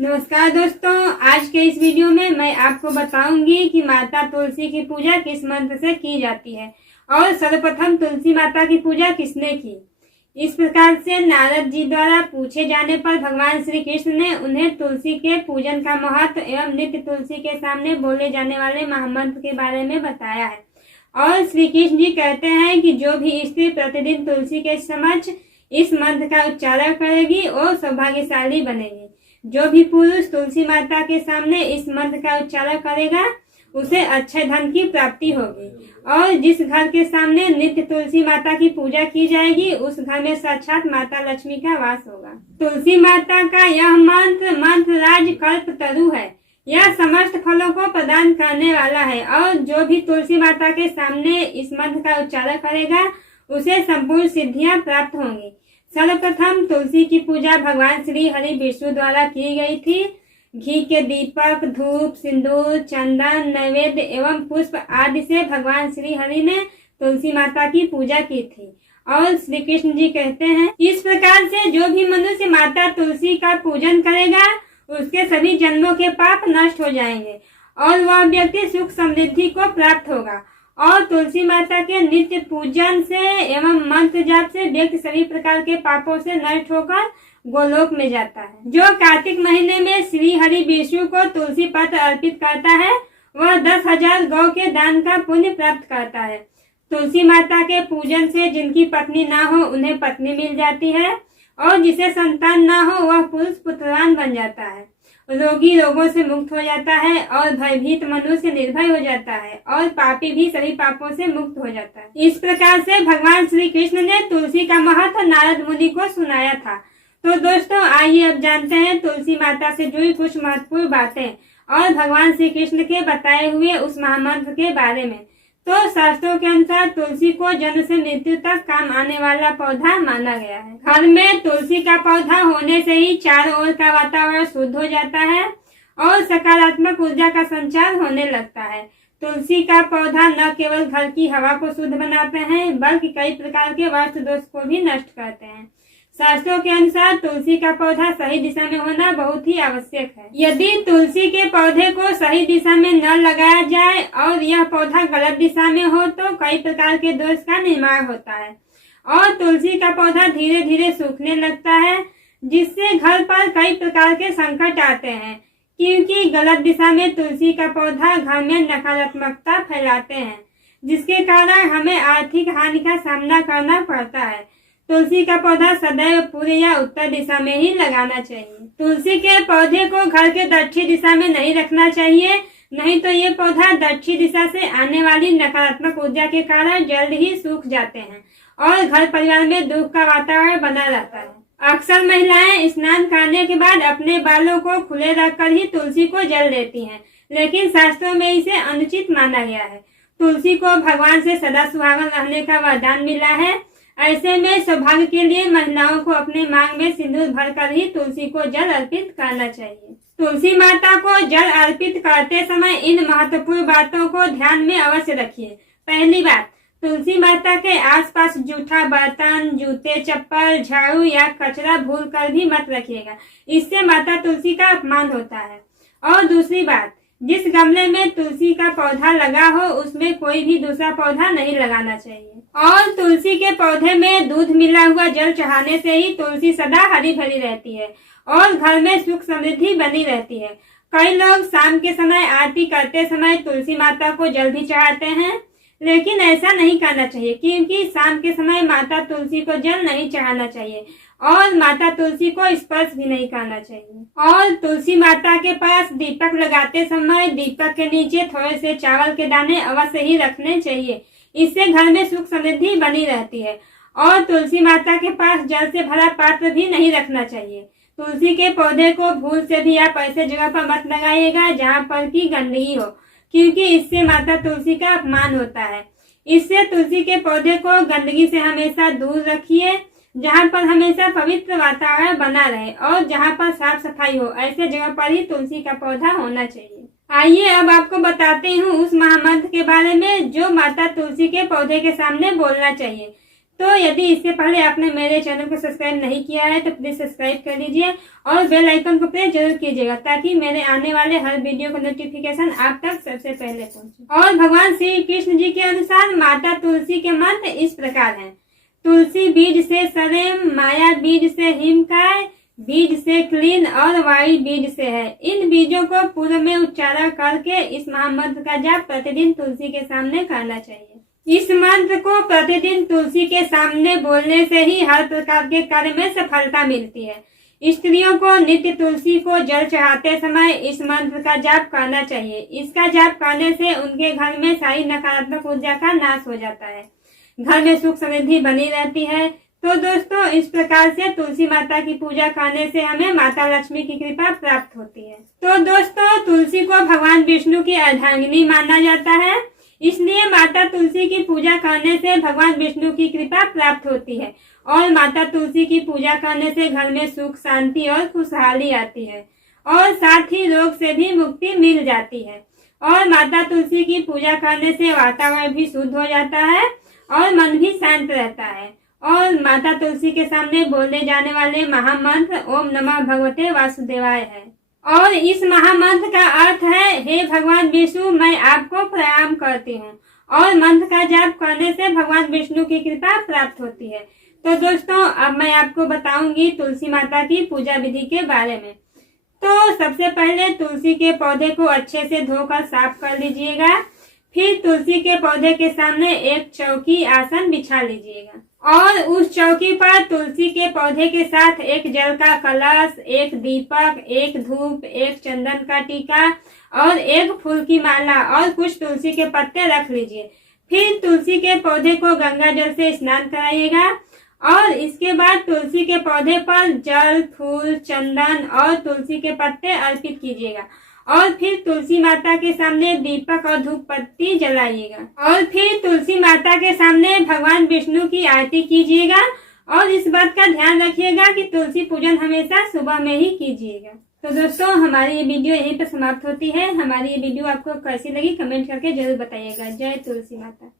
नमस्कार दोस्तों, आज के इस वीडियो में मैं आपको बताऊंगी कि माता तुलसी की पूजा किस मंत्र से की जाती है और सर्वप्रथम तुलसी माता की पूजा किसने की। इस प्रकार से नारद जी द्वारा पूछे जाने पर भगवान श्री कृष्ण ने उन्हें तुलसी के पूजन का महत्व एवं नित्य तुलसी के सामने बोले जाने वाले महामंत्र के बारे में बताया है। और श्री कृष्ण जी कहते हैं कि जो भी स्त्री प्रतिदिन तुलसी के समक्ष इस मंत्र का उच्चारण करेगी वो सौभाग्यशाली बनेगी। जो भी पुरुष तुलसी माता के सामने इस मंत्र का उच्चारण करेगा उसे अच्छे धन की प्राप्ति होगी। और जिस घर के सामने नित्य तुलसी माता की पूजा की जाएगी उस घर में साक्षात माता लक्ष्मी का वास होगा। तुलसी माता का यह मंत्र राज कल्प तरु है। यह समस्त फलों को प्रदान करने वाला है और जो भी तुलसी माता के सामने इस मंत्र का उच्चारण करेगा उसे संपूर्ण सिद्धियां प्राप्त होंगी। सर्वप्रथम तुलसी की पूजा भगवान श्री हरि विष्णु द्वारा की गई थी। घी के दीपक, धूप, सिंदूर, चंदन, नैवेद्य एवं पुष्प आदि से भगवान श्री हरि ने तुलसी माता की पूजा की थी। और श्री कृष्ण जी कहते हैं, इस प्रकार से जो भी मनुष्य माता तुलसी का पूजन करेगा उसके सभी जन्मों के पाप नष्ट हो जाएंगे और वह व्यक्ति सुख समृद्धि को प्राप्त होगा। और तुलसी माता के नित्य पूजन से एवं मंत्र जाप से व्यक्ति सभी प्रकार के पापों से नष्ट होकर गोलोक में जाता है। जो कार्तिक महीने में श्री हरि विष्णु को तुलसी पत्र अर्पित करता है वह 10,000 गौ के दान का पुण्य प्राप्त करता है। तुलसी माता के पूजन से जिनकी पत्नी ना हो उन्हें पत्नी मिल जाती है और जिसे संतान ना हो वह पुरुष पुत्रवान बन जाता है। रोगी रोगों से मुक्त हो जाता है और भयभीत मनुष्य निर्भय हो जाता है और पापी भी सभी पापों से मुक्त हो जाता है। इस प्रकार से भगवान श्री कृष्ण ने तुलसी का महत्व नारद मुनि को सुनाया था। तो दोस्तों आइए अब जानते हैं तुलसी माता से जुड़ी कुछ महत्वपूर्ण बातें और भगवान श्री कृष्ण के बताए हुए उस महामंत्र के बारे में। तो शास्त्रों के अनुसार तुलसी को जन्म से मृत्यु तक काम आने वाला पौधा माना गया है। घर में तुलसी का पौधा होने से ही चारों ओर का वातावरण शुद्ध हो जाता है और सकारात्मक ऊर्जा का संचार होने लगता है। तुलसी का पौधा न केवल घर की हवा को शुद्ध बनाते हैं बल्कि कई प्रकार के वास्तु दोष को भी नष्ट करते हैं। शास्त्रों के अनुसार तुलसी का पौधा सही दिशा में होना बहुत ही आवश्यक है। यदि तुलसी के पौधे को सही दिशा में न लगाया जाए और यह पौधा गलत दिशा में हो तो कई प्रकार के दोष का निर्माण होता है और तुलसी का पौधा धीरे धीरे सूखने लगता है जिससे घर पर कई प्रकार के संकट आते हैं, क्योंकि गलत दिशा में तुलसी का पौधा घर में नकारात्मकता फैलाते हैं जिसके कारण हमें आर्थिक हानि का सामना करना पड़ता है। तुलसी का पौधा सदैव पूर्व या उत्तर दिशा में ही लगाना चाहिए। तुलसी के पौधे को घर के दक्षिण दिशा में नहीं रखना चाहिए, नहीं तो ये पौधा दक्षिण दिशा से आने वाली नकारात्मक ऊर्जा के कारण जल्द ही सूख जाते हैं और घर परिवार में दुख का वातावरण बना रहता है। अक्सर महिलाएं स्नान करने के बाद अपने बालों को खुले रखकर ही तुलसी को जल देती हैं, लेकिन शास्त्रों में इसे अनुचित माना गया है। तुलसी को भगवान से सदा सुहागन रहने का वरदान मिला है। ऐसे में सौभाग्य के लिए महिलाओं को अपने मांग में सिंदूर भरकर ही तुलसी को जल अर्पित करना चाहिए। तुलसी माता को जल अर्पित करते समय इन महत्वपूर्ण बातों को ध्यान में अवश्य रखिए। पहली बात, तुलसी माता के आसपास जूठा बर्तन, जूते, चप्पल, झाड़ू या कचरा भूल कर भी मत रखिएगा, इससे माता तुलसी का अपमान होता है। और दूसरी बात, जिस गमले में तुलसी का पौधा लगा हो उसमें कोई भी दूसरा पौधा नहीं लगाना चाहिए। और तुलसी के पौधे में दूध मिला हुआ जल चढ़ाने से ही तुलसी सदा हरी भरी रहती है और घर में सुख समृद्धि बनी रहती है। कई लोग शाम के समय आरती करते समय तुलसी माता को जल भी चढ़ाते हैं, लेकिन ऐसा नहीं करना चाहिए क्योंकि शाम के समय माता तुलसी को जल नहीं चढ़ाना चाहिए और माता तुलसी को स्पर्श भी नहीं करना चाहिए। और तुलसी माता के पास दीपक लगाते समय दीपक के नीचे थोड़े से चावल के दाने अवश्य ही रखने चाहिए, इससे घर में सुख समृद्धि बनी रहती है। और तुलसी माता के पास जल से भरा पात्र भी नहीं रखना चाहिए। तुलसी के पौधे को भूल से भी आप ऐसे जगह पर मत लगाइएगा जहाँ पर की गंदगी हो, क्योंकि इससे माता तुलसी का अपमान होता है। इससे तुलसी के पौधे को गंदगी से हमेशा दूर रखिए, जहाँ पर हमेशा पवित्र वातावरण बना रहे और जहाँ पर साफ सफाई हो, ऐसे जगह पर ही तुलसी का पौधा होना चाहिए। आइए अब आपको बताती हूँ उस महामंत्र के बारे में जो माता तुलसी के पौधे के सामने बोलना चाहिए। तो यदि इससे पहले आपने मेरे चैनल को सब्सक्राइब नहीं किया है तो प्लीज सब्सक्राइब कर लीजिए और बेल आइकन को प्रेस जरूर कीजिएगा ताकि मेरे आने वाले हर वीडियो का नोटिफिकेशन आप तक सबसे पहले पहुंचे। और भगवान श्री कृष्ण जी के अनुसार माता तुलसी के मंत्र इस प्रकार हैं। तुलसी बीज से सरेम, माया बीज से हिमकाय, बीज से क्लीन और वायु बीज से है। इन बीजों को पूर्व में उच्चारण करके इस महामंत्र का जाप प्रतिदिन तुलसी के सामने करना चाहिए। इस मंत्र को प्रतिदिन तुलसी के सामने बोलने से ही हर प्रकार के कार्य में सफलता मिलती है। स्त्रियों को नित्य तुलसी को जल चढ़ाते समय इस मंत्र का जाप करना चाहिए। इसका जाप करने से उनके घर में सारी नकारात्मक ऊर्जा का नाश हो जाता है, घर में सुख समृद्धि बनी रहती है। तो दोस्तों, इस प्रकार से तुलसी माता की पूजा करने से हमें माता लक्ष्मी की कृपा प्राप्त होती है। तो दोस्तों, तुलसी को भगवान विष्णु की अर्धांगिनी माना जाता है, इसलिए माता तुलसी की पूजा करने से भगवान विष्णु की कृपा प्राप्त होती है और माता तुलसी की पूजा करने से घर में सुख, शांति और खुशहाली आती है और साथ ही रोग से भी मुक्ति मिल जाती है। और माता तुलसी की पूजा करने से वातावरण भी शुद्ध हो जाता है और मन भी शांत रहता है। और माता तुलसी के सामने बोले जाने वाले महामंत्र ओम नमः भगवते वासुदेवाय है और इस महामंत्र का अर्थ है, हे भगवान विष्णु, मैं आपको प्रणाम करती हूँ। और मंत्र का जाप करने से भगवान विष्णु की कृपा प्राप्त होती है। तो दोस्तों, अब मैं आपको बताऊंगी तुलसी माता की पूजा विधि के बारे में। तो सबसे पहले तुलसी के पौधे को अच्छे से धोकर साफ कर लीजिएगा। फिर तुलसी के पौधे के सामने एक चौकी आसन बिछा लीजिएगा और उस चौकी पर तुलसी के पौधे के साथ एक जल का कलश, एक दीपक, एक धूप, एक चंदन का टीका और एक फूल की माला और कुछ तुलसी के पत्ते रख लीजिए। फिर तुलसी के पौधे को गंगा जल से स्नान कराइएगा और इसके बाद तुलसी के पौधे पर जल, फूल, चंदन और तुलसी के पत्ते अर्पित कीजिएगा और फिर तुलसी माता के सामने दीपक और धूप बत्ती जलाइएगा और फिर तुलसी माता के सामने भगवान विष्णु की आरती कीजिएगा। और इस बात का ध्यान रखिएगा कि तुलसी पूजन हमेशा सुबह में ही कीजिएगा। तो दोस्तों, हमारी ये वीडियो यहीं पर समाप्त होती है। हमारी ये वीडियो आपको कैसी लगी कमेंट करके जरूर बताइएगा। जय तुलसी माता।